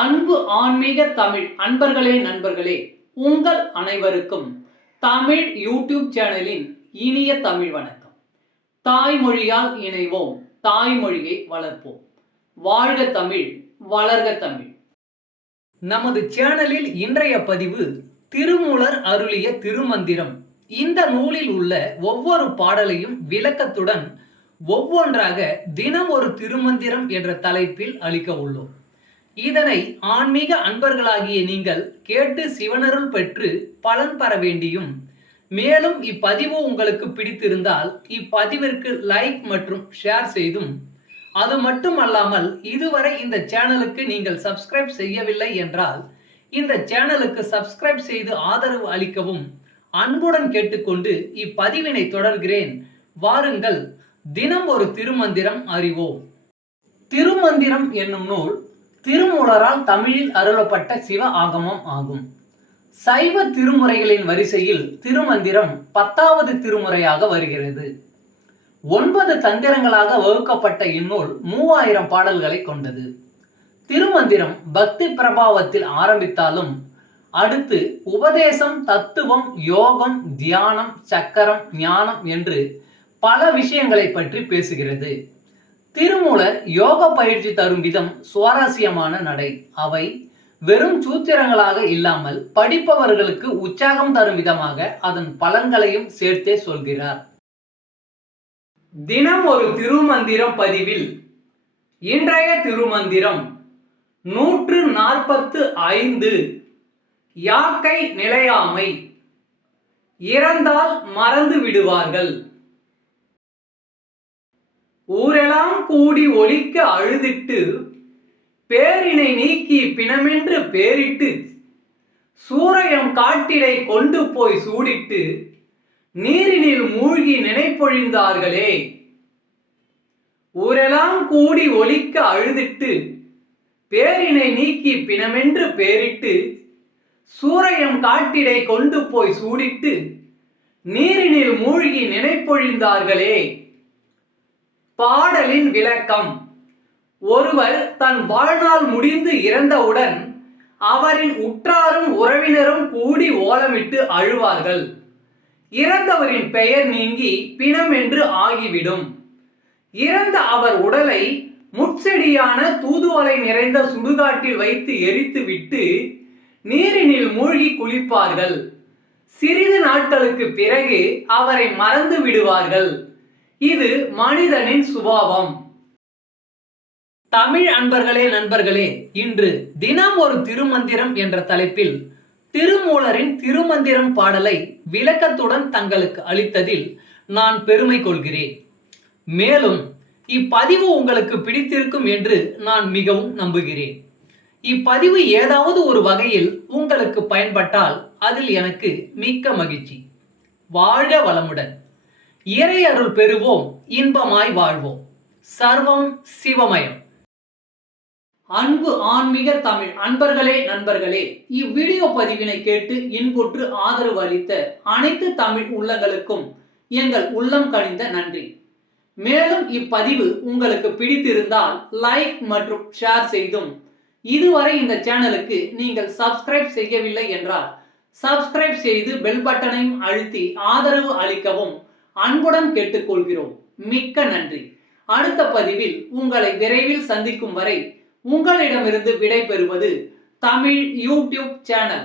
அன்பு ஆன்மீக தமிழ் அன்பர்களே நண்பர்களே, உங்கள் அனைவருக்கும் தமிழ் யூடியூப் சேனலின் இனிய தமிழ் வணக்கம். தாய்மொழியால் இணைவோம், தாய்மொழியை வளர்ப்போம். வாழ்க தமிழ், வளர்க தமிழ். நமது சேனலில் இன்றைய பதிவு திருமூலர் அருளிய திருமந்திரம். இந்த நூலில் உள்ள ஒவ்வொரு பாடலையும் விளக்கத்துடன் ஒவ்வொன்றாக தினம் ஒரு திருமந்திரம் என்ற தலைப்பில் அளிக்க உள்ளோம். இதனை ஆன்மீக அன்பர்களாகிய நீங்கள் கேட்டு சிவனருள் பெற்று பலன் பெற வேண்டியும், மேலும் இப்பதிவு உங்களுக்கு பிடித்திருந்தால் இப்பதிவிற்கு லைக் மற்றும் ஷேர் செய்தும், அது மட்டுமல்லாமல் இதுவரை இந்த சேனலுக்கு நீங்கள் சப்ஸ்கிரைப் செய்யவில்லை என்றால் இந்த சேனலுக்கு சப்ஸ்கிரைப் செய்து ஆதரவு அளிக்கவும் அன்புடன் கேட்டுக்கொண்டு இப்பதிவினை தொடர்கிறேன். வாருங்கள், தினம் ஒரு திருமந்திரம் அறிவோம். திருமந்திரம் என்னும் நூல் திருமூலரால் தமிழில் அருளப்பட்ட சிவ ஆகமம் ஆகும். சைவ திருமுறைகளின் வரிசையில் திருமந்திரம் 10வது திருமுறையாக வருகிறது. 9 தந்திரங்களாக வகுக்கப்பட்ட இந்நூல் 3000 பாடல்களை கொண்டது. திருமந்திரம் பக்தி பிரபாவத்தில் ஆரம்பித்தாலும் அடுத்து உபதேசம், தத்துவம், யோகம், தியானம், சக்கரம், ஞானம் என்று பல விஷயங்களை பற்றி பேசுகிறது. திருமூலர் யோக பயிற்சி தரும் விதம் சுவாரஸ்யமான நடை. அவை வெறும் சூத்திரங்களாக இல்லாமல் படிப்பவர்களுக்கு உற்சாகம் தரும் விதமாக அதன் பலன்களையும் சேர்த்தே சொல்கிறார். தினம் ஒரு திருமந்திரம் பதிவில் இன்றைய திருமந்திரம் 145. யாக்கை நிலையாமை. இறந்தால் மறந்து விடுவார்கள். ஊரெல்லாம் கூடி ஒலிக்க அழுதிட்டு, பேரினை நீக்கி பிணமென்று பேரிட்டு, சூரையம் காட்டிடை கொண்டு போய் சூடிட்டு, நீரினில் மூழ்கி நினைப்பொழிந்தார்களே. ஊரெல்லாம் கூடி ஒலிக்க அழுதிட்டு, பேரினை நீக்கி பிணமென்று பேரிட்டு, சூரையம் காட்டிடை கொண்டு போய் சூடிட்டு, நீரினில் மூழ்கி நினைப்பொழிந்தார்களே. பாடலின் விளக்கம். ஒருவர் தன் வாழ்நாள் முடிந்து இறந்தவுடன் அவரின் உற்றாரும் உறவினரும் கூடி ஓலமிட்டு அழுவார்கள். இறந்தவரின் பெயர் நீங்கி பிணம் என்று ஆகிவிடும். இறந்த அவர் உடலை முட்செடியான தூதுவளை நிறைந்த சுடுகாட்டில் வைத்து எரித்து விட்டு நீரினில் மூழ்கி குளிப்பார்கள். சிறிது நாட்களுக்கு பிறகு அவரை மறந்து விடுவார்கள். இது மனிதனின் சுபாவம். தமிழ் அன்பர்களே நண்பர்களே, இன்று தினம் ஒரு திருமந்திரம் என்ற தலைப்பில் திருமூலரின் திருமந்திரம் பாடலை விளக்கத்துடன் தங்களுக்கு அளித்ததில் நான் பெருமை கொள்கிறேன். மேலும் இப்பதிவு உங்களுக்கு பிடித்திருக்கும் என்று நான் மிகவும் நம்புகிறேன். இப்பதிவு ஏதாவது ஒரு வகையில் உங்களுக்கு பயன்பட்டால் அதில் எனக்கு மிக்க மகிழ்ச்சி. வாழ்க வளமுடன். இறை அருள் பெறுவோம், இன்பமாய் வாழ்வோம். சர்வம் சிவமயம். அன்பு ஆன்மீக தமிழ் அன்பர்களே நண்பர்களே, இவ்வீடியோ பதிவினை கேட்டு இன்புற்று ஆதரவு அளித்த அனைத்து தமிழ் உள்ளங்களுக்கும் எங்கள் உள்ளம் கனிந்த நன்றி. மேலும் இப்பதிவு உங்களுக்கு பிடித்திருந்தால் லைக் மற்றும் ஷேர் செய்தும், இதுவரை இந்த சேனலுக்கு நீங்கள் சப்ஸ்கிரைப் செய்யவில்லை என்றால் சப்ஸ்கிரைப் செய்து பெல் பட்டனையும் அழுத்தி ஆதரவு அளிக்கவும் அன்புடன் கேட்டுக்கொள்கிறோம். மிக்க நன்றி. அடுத்த பதிவில் உங்களை விரைவில் சந்திக்கும் வரை உங்களிடமிருந்து விடை பெறுவது தமிழ் யூடியூப் சேனல்.